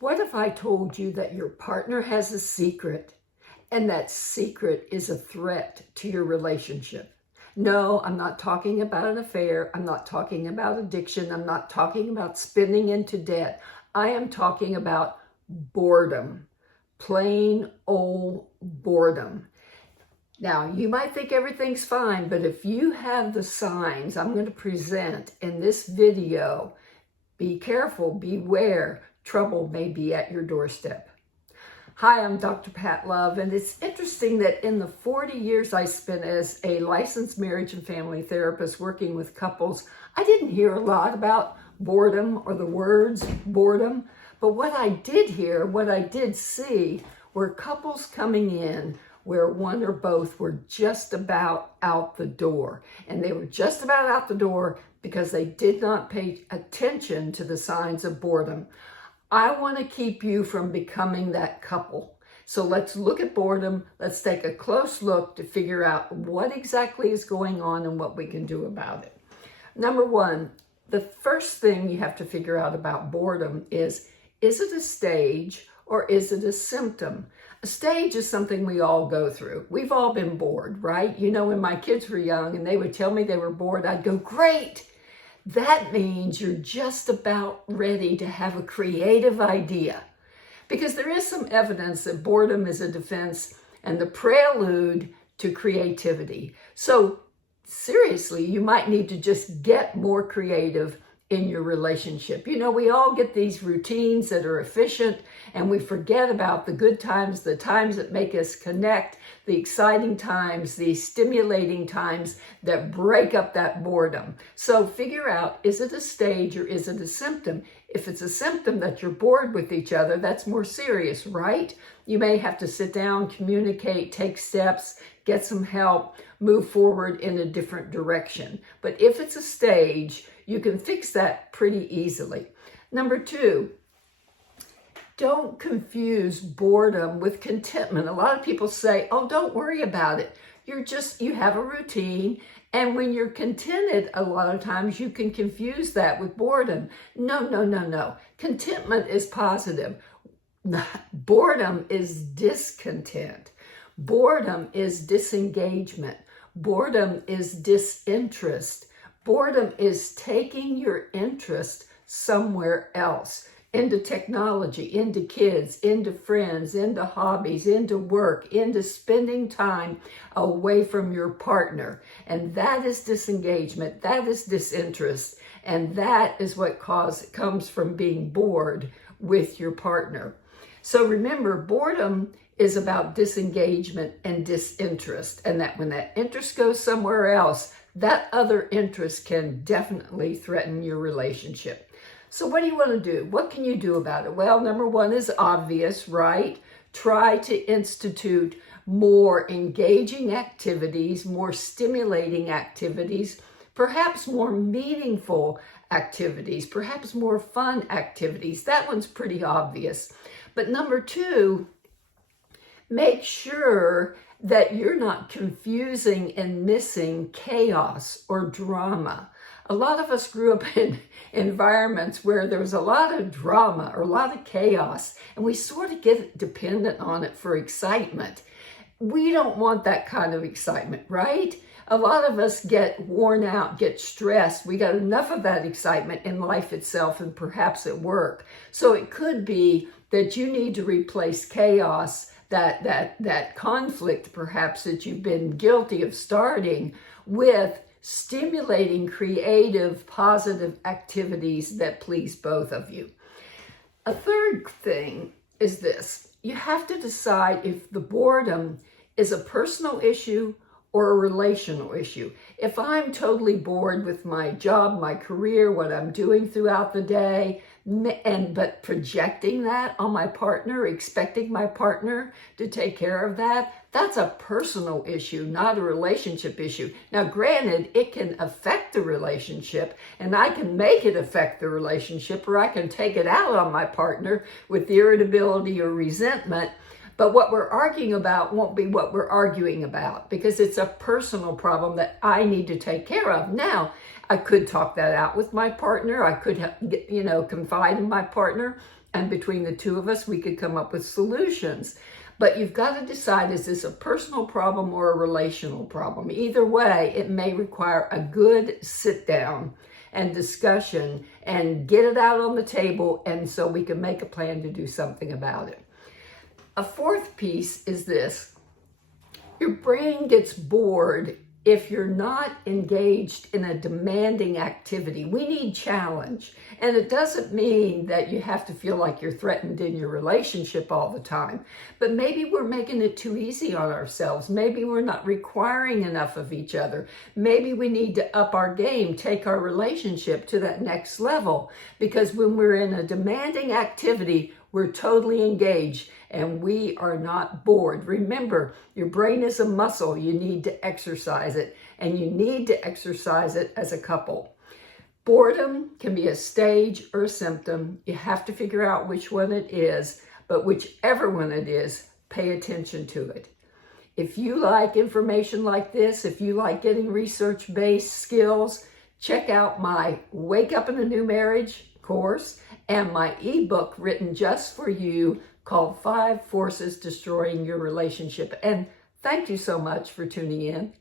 What if I told you that your partner has a secret and that secret is a threat to your relationship? No, I'm not talking about an affair. I'm not talking about addiction. I'm not talking about spinning into debt. I am talking about boredom, plain old boredom. Now, you might think everything's fine, but if you have the signs I'm going to present in this video, be careful, beware, trouble may be at your doorstep. Hi, I'm Dr. Pat Love, and it's interesting that in the 40 years I spent as a licensed marriage and family therapist working with couples, I didn't hear a lot about boredom or the words boredom, but what I did hear, what I did see, were couples coming in where one or both were just about out the door. And they were just about out the door because they did not pay attention to the signs of boredom. I want to keep you from becoming that couple. So let's look at boredom. Let's take a close look to figure out what exactly is going on and what we can do about it. Number one, the first thing you have to figure out about boredom is it a stage or is it a symptom? A stage is something we all go through. We've all been bored, right? You know, when my kids were young and they would tell me they were bored, I'd go, great. That means you're just about ready to have a creative idea. Because there is some evidence that boredom is a defense and the prelude to creativity. So seriously, you might need to just get more creative in your relationship. You know, we all get these routines that are efficient and we forget about the good times, the times that make us connect, the exciting times, the stimulating times that break up that boredom. So figure out, is it a stage or is it a symptom? If it's a symptom that you're bored with each other, that's more serious, right? You may have to sit down, communicate, take steps, get some help, move forward in a different direction. But if it's a stage, you can fix that pretty easily. Number two, don't confuse boredom with contentment. A lot of people say, oh, don't worry about it. You have a routine. And when you're contented, a lot of times you can confuse that with boredom. No. Contentment is positive. Boredom is discontent. Boredom is disengagement. Boredom is disinterest. Boredom is taking your interest somewhere else, into technology, into kids, into friends, into hobbies, into work, into spending time away from your partner. And that is disengagement, that is disinterest, and that is what comes from being bored with your partner. So remember, boredom is about disengagement and disinterest, and that when that interest goes somewhere else, that other interest can definitely threaten your relationship. So what do you want to do? What can you do about it? Well, number one is obvious, right? Try to institute more engaging activities, more stimulating activities, perhaps more meaningful activities, perhaps more fun activities. That one's pretty obvious. But number two, make sure that you're not confusing and missing chaos or drama. A lot of us grew up in environments where there was a lot of drama or a lot of chaos, and we sort of get dependent on it for excitement. We don't want that kind of excitement, right? A lot of us get worn out, get stressed. We got enough of that excitement in life itself and perhaps at work. So it could be that you need to replace chaos, that conflict perhaps that you've been guilty of starting, with stimulating, creative, positive activities that please both of you. A third thing is this. You have to decide if the boredom is a personal issue or a relational issue. If I'm totally bored with my job, my career, what I'm doing throughout the day, but projecting that on my partner, expecting my partner to take care of that, that's a personal issue, not a relationship issue. Now, granted, it can affect the relationship, and I can make it affect the relationship, or I can take it out on my partner with irritability or resentment. But what we're arguing about won't be what we're arguing about, because it's a personal problem that I need to take care of. Now, I could talk that out with my partner. I could, confide in my partner. And between the two of us, we could come up with solutions. But you've got to decide, is this a personal problem or a relational problem? Either way, it may require a good sit down and discussion and get it out on the table, and so we can make a plan to do something about it. A fourth piece is this. Your brain gets bored if you're not engaged in a demanding activity. We need challenge. And it doesn't mean that you have to feel like you're threatened in your relationship all the time. But maybe we're making it too easy on ourselves. Maybe we're not requiring enough of each other. Maybe we need to up our game, take our relationship to that next level. Because when we're in a demanding activity, we're totally engaged and we are not bored. Remember, your brain is a muscle. You need to exercise it, and you need to exercise it as a couple. Boredom can be a stage or a symptom. You have to figure out which one it is, but whichever one it is, pay attention to it. If you like information like this, if you like getting research-based skills, check out my Wake Up in a New Marriage course and my ebook written just for you called 5 Forces Destroying Your Relationship. And thank you so much for tuning in.